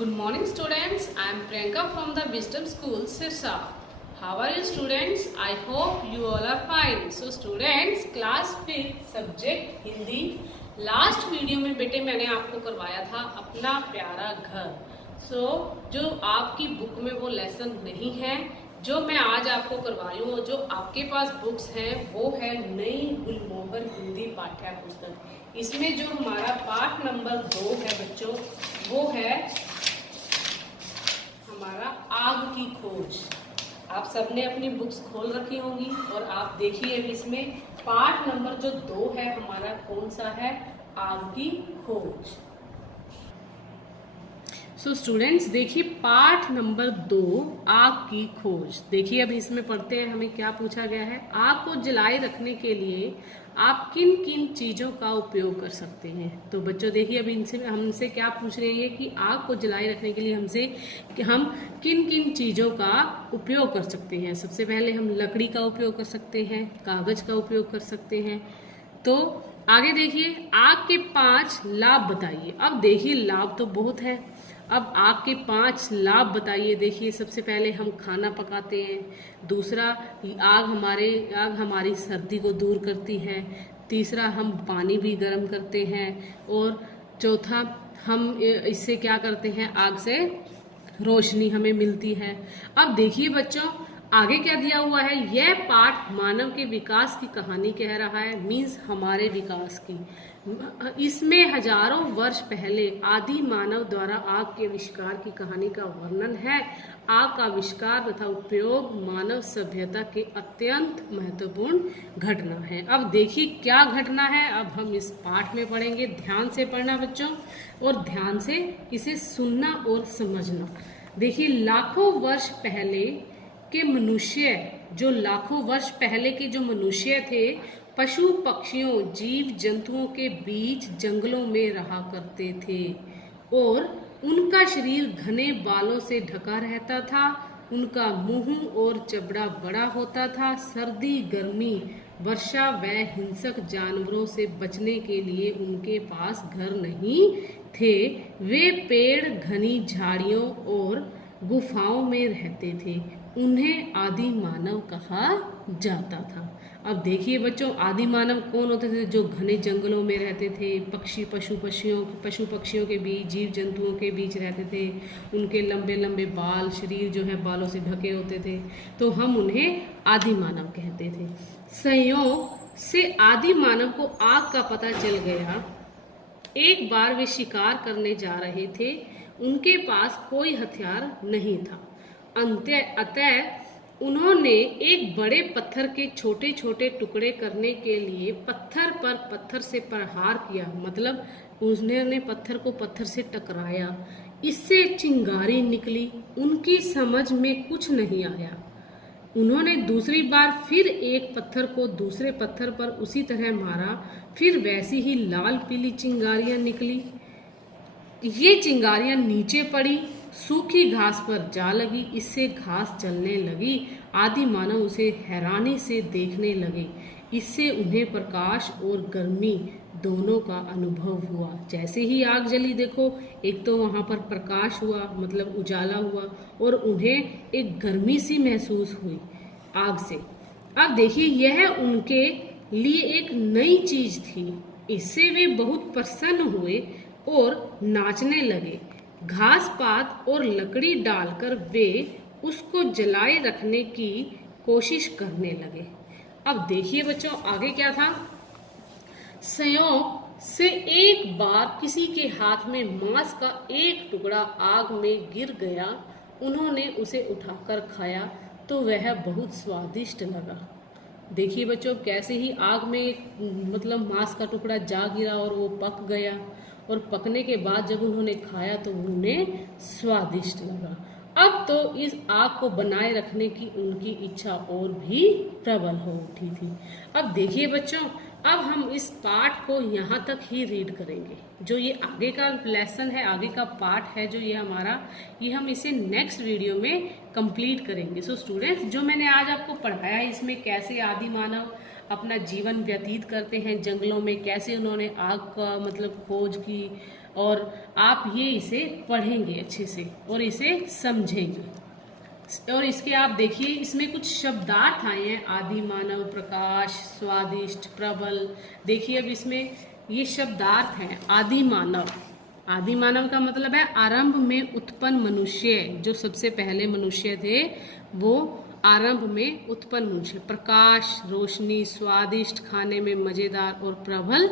Good morning students, I am Priyanka from the Wisdom School, Sirsa. How are you students? I hope you all are fine. So students, class 5 subject Hindi last video में बेटे मैंने आपको करवाया था अपना प्यारा घर। जो आपकी बुक में वो लेसन नहीं है, जो मैं आज आपको करवा रही हूँ, जो आपके पास बुक्स हैं वो है नई गुलमोहर हिंदी पाठ्य पुस्तक। इसमें जो हमारा पाठ नंबर 2 है बच्चों, वो है हमारा आग की खोज। आप सबने अपनी बुक्स खोल रखी होंगी और आप देखिए इसमें पाठ नंबर जो 2 है हमारा कौन सा है, आग की खोज। स्टूडेंट्स देखिए पाठ नंबर 2 आग की खोज। देखिए अब इसमें पढ़ते हैं हमें क्या पूछा गया है। आग को जलाए रखने के लिए आप किन किन चीजों का उपयोग कर सकते हैं। तो बच्चों देखिए अब इनसे हमसे क्या पूछ रहे हैं कि आग को जलाए रखने के लिए हमसे कि हम किन किन चीजों का उपयोग कर सकते हैं। सबसे पहले हम लकड़ी का उपयोग कर सकते हैं, कागज का उपयोग कर सकते हैं। तो आगे देखिए आग के 5 लाभ बताइए। अब देखिए लाभ तो बहुत है, अब आग के 5 लाभ बताइए। देखिए सबसे पहले हम खाना पकाते हैं, दूसरा आग हमारी सर्दी को दूर करती है, तीसरा हम पानी भी गर्म करते हैं और चौथा हम इससे क्या करते हैं, आग से रोशनी हमें मिलती है। अब देखिए बच्चों आगे क्या दिया हुआ है, यह पाठ मानव के विकास की कहानी कह रहा है, मीन्स हमारे विकास की। इसमें हजारों वर्ष पहले आदि मानव द्वारा आग के आविष्कार की कहानी का वर्णन है। आग का आविष्कार तथा उपयोग मानव सभ्यता के अत्यंत महत्वपूर्ण घटना है। अब देखिए क्या घटना है, अब हम इस पाठ में पढ़ेंगे। ध्यान से पढ़ना बच्चों और ध्यान से इसे सुनना और समझना। देखिए लाखों वर्ष पहले के मनुष्य, जो लाखों वर्ष पहले के जो मनुष्य थे, पशु पक्षियों जीव जंतुओं के बीच जंगलों में रहा करते थे और उनका शरीर घने बालों से ढका रहता था। उनका मुंह और चमड़ा बड़ा होता था। सर्दी गर्मी वर्षा व हिंसक जानवरों से बचने के लिए उनके पास घर नहीं थे। वे पेड़ घनी झाड़ियों और गुफाओं में रहते थे। उन्हें आदि मानव कहा जाता था। अब देखिए बच्चों आदि मानव कौन होते थे, जो घने जंगलों में रहते थे, पशु पक्षियों के बीच जीव जंतुओं के बीच रहते थे। उनके लंबे लंबे बाल, शरीर जो है बालों से ढके होते थे, तो हम उन्हें आदि मानव कहते थे। संयोग से आदि मानव को आग का पता चल गया। एक बार वे शिकार करने जा रहे थे, उनके पास कोई हथियार नहीं था। अतः उन्होंने एक बड़े पत्थर के छोटे छोटे टुकड़े करने के लिए पत्थर पर पत्थर से प्रहार किया, मतलब उन्होंने पत्थर को पत्थर से टकराया। इससे चिंगारी निकली। उनकी समझ में कुछ नहीं आया। उन्होंने दूसरी बार फिर एक पत्थर को दूसरे पत्थर पर उसी तरह मारा, फिर वैसी ही लाल पीली चिंगारियां निकली। ये चिंगारियां नीचे पड़ी, सूखी घास पर जा लगी। इससे घास जलने लगी। आदि मानव उसे हैरानी से देखने लगे। इससे उन्हें प्रकाश और गर्मी दोनों का अनुभव हुआ। जैसे ही आग जली देखो, एक तो वहां पर प्रकाश हुआ, मतलब उजाला हुआ, और उन्हें एक गर्मी सी महसूस हुई आग से। अब देखिए यह उनके लिए एक नई चीज थी। इससे वे बहुत प्रसन्न हुए और नाचने लगे। घास पात और लकड़ी डालकर वे उसको जलाए रखने की कोशिश करने लगे। अब देखिए बच्चों आगे क्या था। संयोग से एक बार किसी के हाथ में मांस का एक टुकड़ा आग में गिर गया। उन्होंने उसे उठाकर खाया तो वह बहुत स्वादिष्ट लगा। देखिए बच्चों कैसे ही आग में मतलब मांस का टुकड़ा जा गिरा और वो पक गया, और पकने के बाद जब उन्होंने खाया तो उन्हें स्वादिष्ट लगा। अब तो इस आग को बनाए रखने की उनकी इच्छा और भी प्रबल हो उठी थी। अब देखिए बच्चों अब हम इस पाठ को यहाँ तक ही रीड करेंगे। जो ये आगे का लेसन है, आगे का पाठ है जो ये हमारा, ये हम इसे नेक्स्ट वीडियो में कंप्लीट करेंगे। सो स्टूडेंट्स जो मैंने आज आपको पढ़ाया है, इसमें कैसे आदि मानव अपना जीवन व्यतीत करते हैं जंगलों में, कैसे उन्होंने आग का मतलब खोज की, और आप ये इसे पढ़ेंगे अच्छे से और इसे समझेंगे। और इसके आप देखिए इसमें कुछ शब्दार्थ आए हैं, आदि मानव, प्रकाश, स्वादिष्ट, प्रबल। देखिए अब इसमें ये शब्दार्थ हैं। आदि मानव, आदि मानव का मतलब है आरंभ में उत्पन्न मनुष्य, जो सबसे पहले मनुष्य थे वो आरंभ में उत्पन्न मनुष्य। प्रकाश, रोशनी, स्वादिष्ट, खाने में मजेदार, और प्रबल,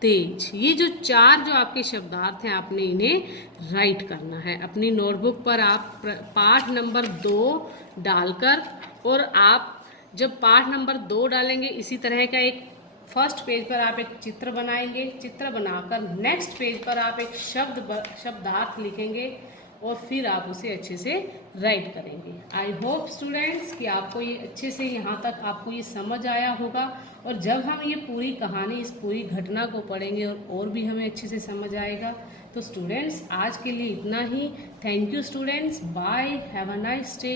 तेज। ये जो चार जो आपके शब्दार्थ हैं आपने इन्हें राइट करना है अपनी नोटबुक पर। आप पाठ नंबर 2 डालकर, और आप जब पाठ नंबर 2 डालेंगे इसी तरह का एक फर्स्ट पेज पर आप एक चित्र बनाएंगे। चित्र बनाकर नेक्स्ट पेज पर आप एक शब्दार्थ लिखेंगे और फिर आप उसे अच्छे से राइट करेंगे। आई होप स्टूडेंट्स कि आपको ये अच्छे से यहाँ तक आपको ये समझ आया होगा। और जब हम ये पूरी कहानी, इस पूरी घटना को पढ़ेंगे और भी हमें अच्छे से समझ आएगा। तो स्टूडेंट्स आज के लिए इतना ही। Thank you students, bye, have a nice day.